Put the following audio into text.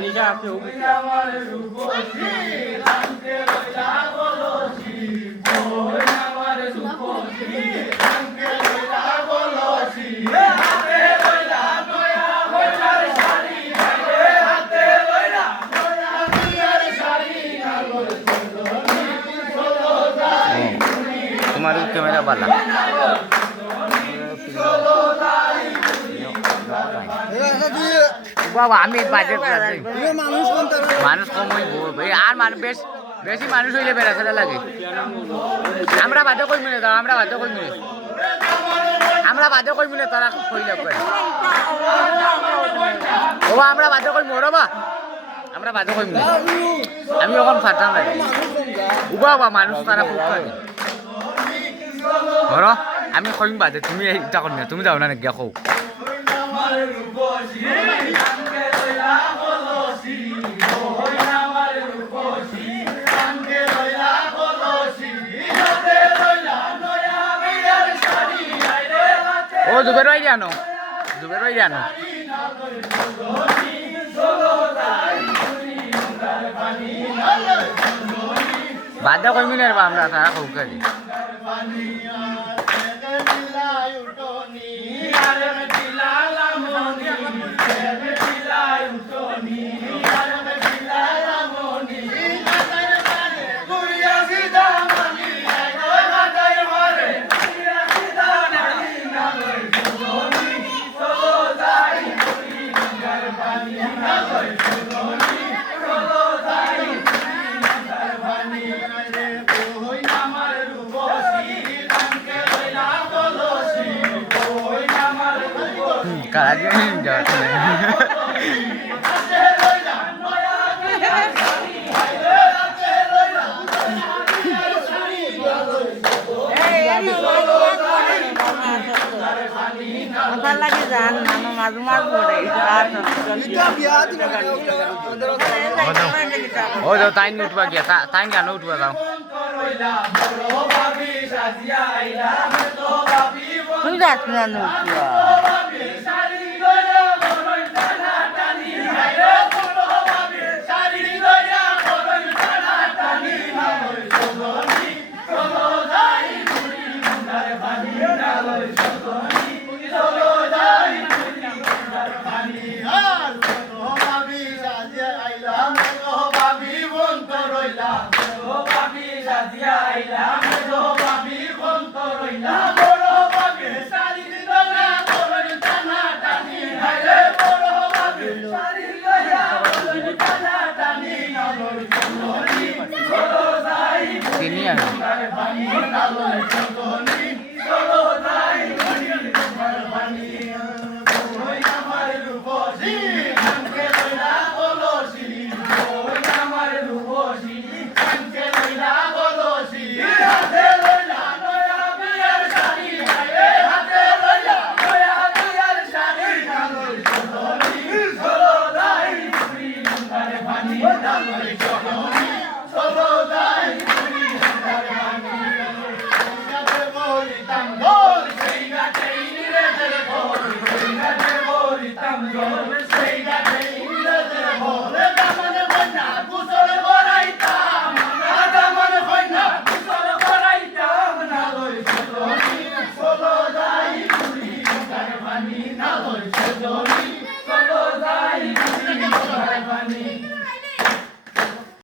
জানিটা আছে তোমার ক্যামেরা বালা বাবা আমি বাজেট মানুষ কম হইব আর মানুষ বেশি মানুষ হইলে বেড়াতে লাগে আমরা বাদে কই মিলে দাও আমরা বাদে কই মিলে তারা কইলে করে ও আমরা বাদে কই মরবা আমরা বাদে কই মিলে আমি এখন ফাটাম লাগে বাবা মানুষ তারা খুব করে ধরো আমি কইম বাদে তুমি এটা কর না তুমি যাও না গিয়া কও ও জুবের ভাই জানো বাদে কই মিলে আমরা তারা কও করে কারাগে যাচ্ছে না লাগে যান মাঝে মাঝে ও যাও তাই উঠবা গিয়া তাই গান উঠবা যাও তুই যাস না Johnny.